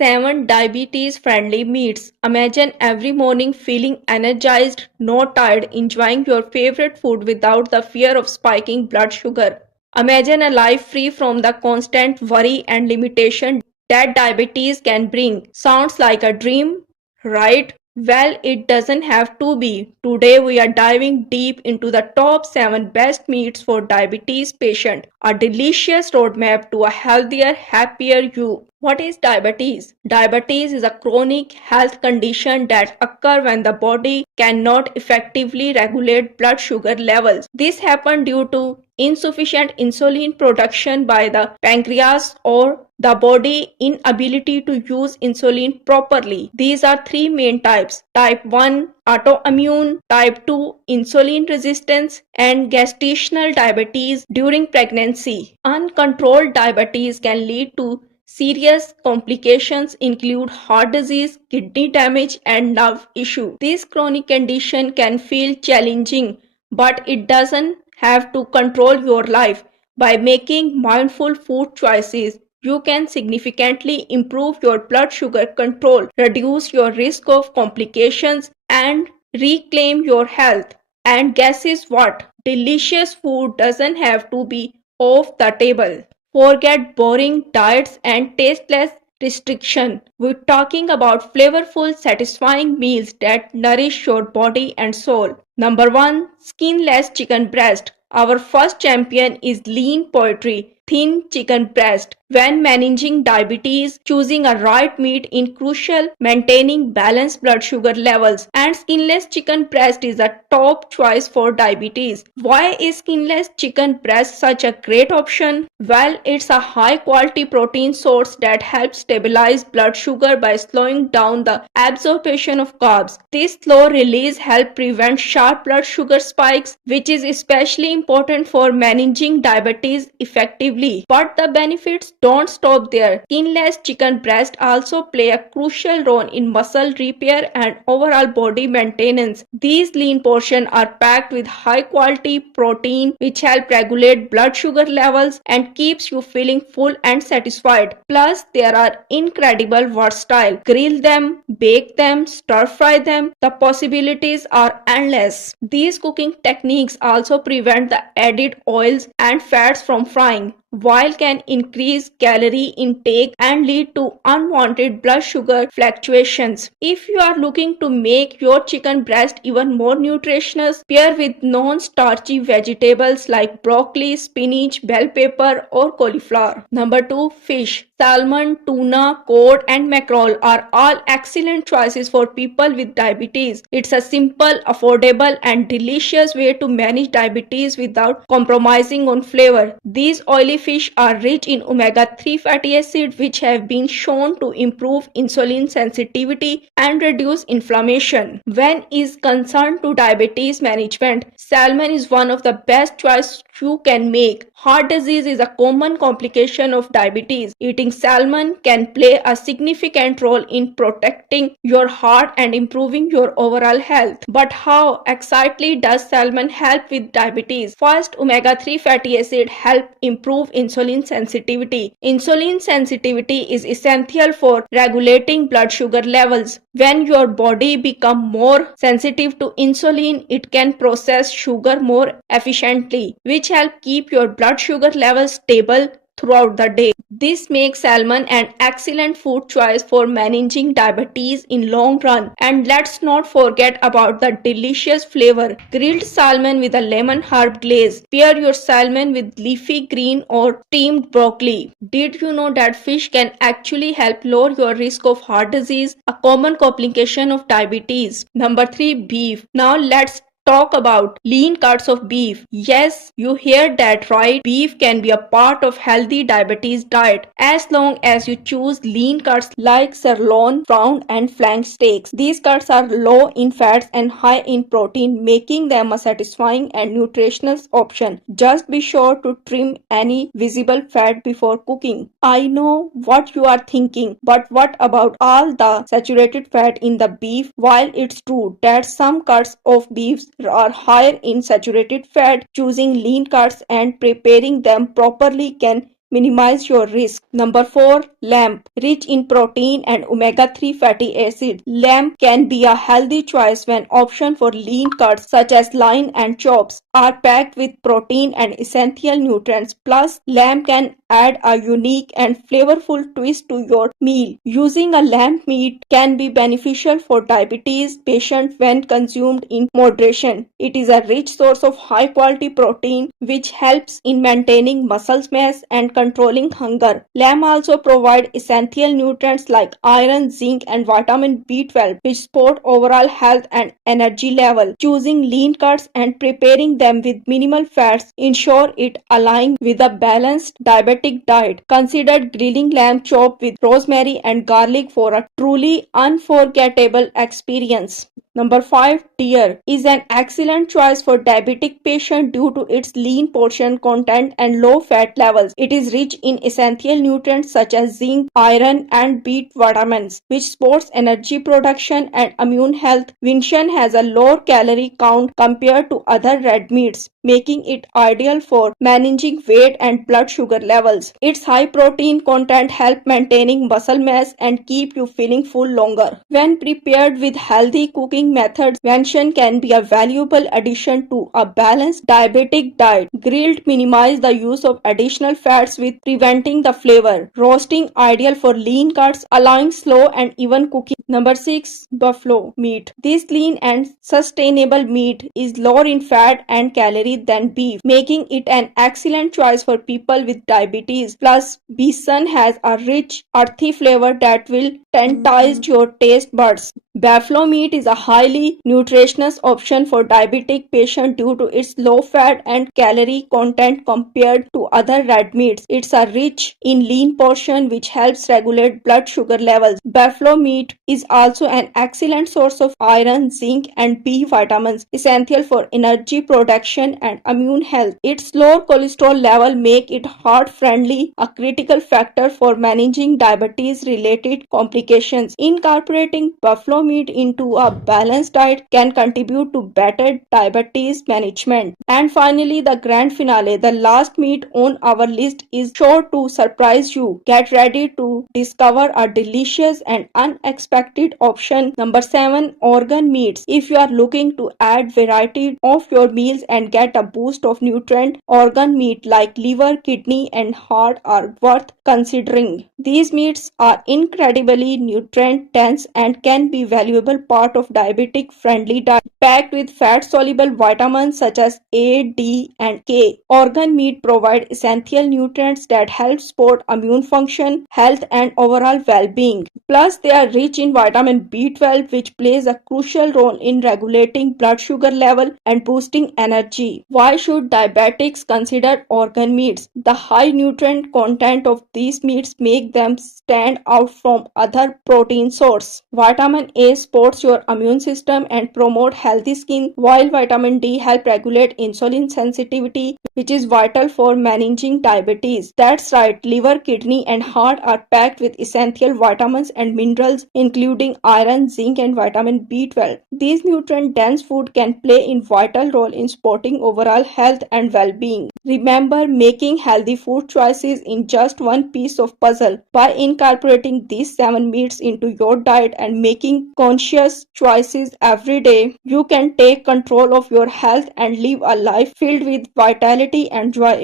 7 diabetes friendly meats. Imagine every morning feeling energized, not tired, enjoying your favorite food without the fear of spiking blood sugar. Imagine a life free from the constant worry and limitation that diabetes can bring. Sounds like a dream, right? Well, it doesn't have to be. Today we are diving deep into the top 7 best meats for diabetes patients, a delicious roadmap to a healthier, happier you. What is diabetes? Diabetes is a chronic health condition that occurs when the body cannot effectively regulate blood sugar levels. This happens due to insufficient insulin production by the pancreas or the body inability to use insulin properly. These are three main types: type 1 autoimmune, type 2 insulin resistance, and gestational diabetes during pregnancy. Uncontrolled diabetes can lead to serious complications include heart disease, kidney damage, and nerve issue. This chronic condition can feel challenging, but it doesn't have to control your life. By making mindful food choices, you can significantly improve your blood sugar control, reduce your risk of complications, and reclaim your health. And guess is what? Delicious food doesn't have to be off the table. Forget boring diets and tasteless restriction. We're talking about flavorful, satisfying meals that nourish your body and soul. Number 1. Skinless chicken breast. Our first champion is lean poultry, thin chicken breast. When managing diabetes, choosing a right meat is crucial, maintaining balanced blood sugar levels, and skinless chicken breast is a top choice for diabetes. Why is skinless chicken breast such a great option? Well, it's a high quality protein source that helps stabilize blood sugar by slowing down the absorption of carbs. This slow release helps prevent sharp blood sugar spikes, which is especially important for managing diabetes effectively. But the benefits don't stop there. Skinless chicken breast also play a crucial role in muscle repair and overall body maintenance. These lean portions are packed with high quality protein which help regulate blood sugar levels and keeps you feeling full and satisfied. Plus, they are incredible versatile. Grill them, bake them, stir fry them. The possibilities are endless. These cooking techniques also prevent the added oils and fats from frying, while can increase calorie intake and lead to unwanted blood sugar fluctuations. If you are looking to make your chicken breast even more nutritious, pair with non-starchy vegetables like broccoli, spinach, bell pepper, or cauliflower. Number 2. Fish. Salmon, tuna, cod, and mackerel are all excellent choices for people with diabetes. It's a simple, affordable, and delicious way to manage diabetes without compromising on flavor. These oily fish are rich in omega-3 fatty acids which have been shown to improve insulin sensitivity and reduce inflammation. When is concerned to diabetes management, salmon is one of the best choices you can make. Heart disease is a common complication of diabetes. Eating salmon can play a significant role in protecting your heart and improving your overall health. But how exactly does salmon help with diabetes? First, omega-3 fatty acid help improve insulin sensitivity. Insulin sensitivity is essential for regulating blood sugar levels. When your body becomes more sensitive to insulin, it can process sugar more efficiently, which help keep your blood sugar levels stable throughout the day. This makes salmon an excellent food choice for managing diabetes in long run. And let's not forget about the delicious flavor. Grilled salmon with a lemon herb glaze. Pair your salmon with leafy green or steamed broccoli. Did you know that fish can actually help lower your risk of heart disease, a common complication of diabetes? Number 3. Beef. Now let's talk about lean cuts of beef. Yes, you heard that right. Beef can be a part of healthy diabetes diet as long as you choose lean cuts like sirloin, round and flank steaks. These cuts are low in fats and high in protein, making them a satisfying and nutritious option. Just be sure to trim any visible fat before cooking. I know what you are thinking, but what about all the saturated fat in the beef? While it's true that some cuts of beef are higher in saturated fat, choosing lean cuts and preparing them properly can minimize your risk. Number 4. Lamb. Rich in protein and omega-3 fatty acid. Lamb can be a healthy choice when options for lean cuts such as loin and chops are packed with protein and essential nutrients. Plus, lamb can add a unique and flavorful twist to your meal. Using a lamb meat can be beneficial for diabetes patients when consumed in moderation. It is a rich source of high quality protein which helps in maintaining muscle mass and controlling hunger. Lamb also provide essential nutrients like iron, zinc and vitamin B12 which support overall health and energy level. Choosing lean cuts and preparing them with minimal fats ensure it aligns with a balanced diabetic diet. Consider grilling lamb chopped with rosemary and garlic for a truly unforgettable experience. Number 5. Deer is an excellent choice for diabetic patients due to its lean portion content and low fat levels. It is rich in essential nutrients such as zinc, iron and B vitamins which supports energy production and immune health. Venison has a lower calorie count compared to other red meats, making it ideal for managing weight and blood sugar levels. Its high protein content helps maintaining muscle mass and keep you feeling full longer. When prepared with healthy cooking methods, venison can be a valuable addition to a balanced diabetic diet. Grilled minimize the use of additional fats with preventing the flavor. Roasting ideal for lean cuts, allowing slow and even cooking. Number 6. Buffalo meat. This lean and sustainable meat is lower in fat and calorie than beef, making it an excellent choice for people with diabetes. Plus, bison has a rich, earthy flavor that will tantalize your taste buds. Buffalo meat is a highly nutritious option for diabetic patients due to its low fat and calorie content compared to other red meats. It's a rich in lean portion which helps regulate blood sugar levels. Buffalo meat is also an excellent source of iron, zinc and B vitamins essential for energy production and immune health. Its low cholesterol level make it heart friendly, a critical factor for managing diabetes related complications. Incorporating buffalo meat into a balanced diet can contribute to better diabetes management. And finally, the grand finale, the last meat on our list is sure to surprise you. Get ready to discover a delicious and unexpected option. Number 7. Organ meats. If you are looking to add variety of your meals and get a boost of nutrient, organ meat like liver, kidney and heart are worth considering. These meats are incredibly nutrient dense and can be valuable part of diabetic friendly diet. Packed with fat soluble vitamins such as A, D and K. Organ meat provide essential nutrients that help support immune function, health and overall well-being. Plus, they are rich in vitamin B12 which plays a crucial role in regulating blood sugar level and boosting energy. Why should diabetics consider organ meats? The high nutrient content of these meats make them stand out from other protein sources. Vitamin A supports your immune system and promote healthy skin, while vitamin D help regulate insulin sensitivity, which is vital for managing diabetes. That's right, liver, kidney and heart are packed with essential vitamins and minerals including iron, zinc and vitamin B12. These nutrient-dense food can play a vital role in supporting overall health and well-being. Remember, making healthy food choices in just one piece of puzzle. By incorporating these 7 meats into your diet and making conscious choices every day, you can take control of your health and live a life filled with vitality and joy.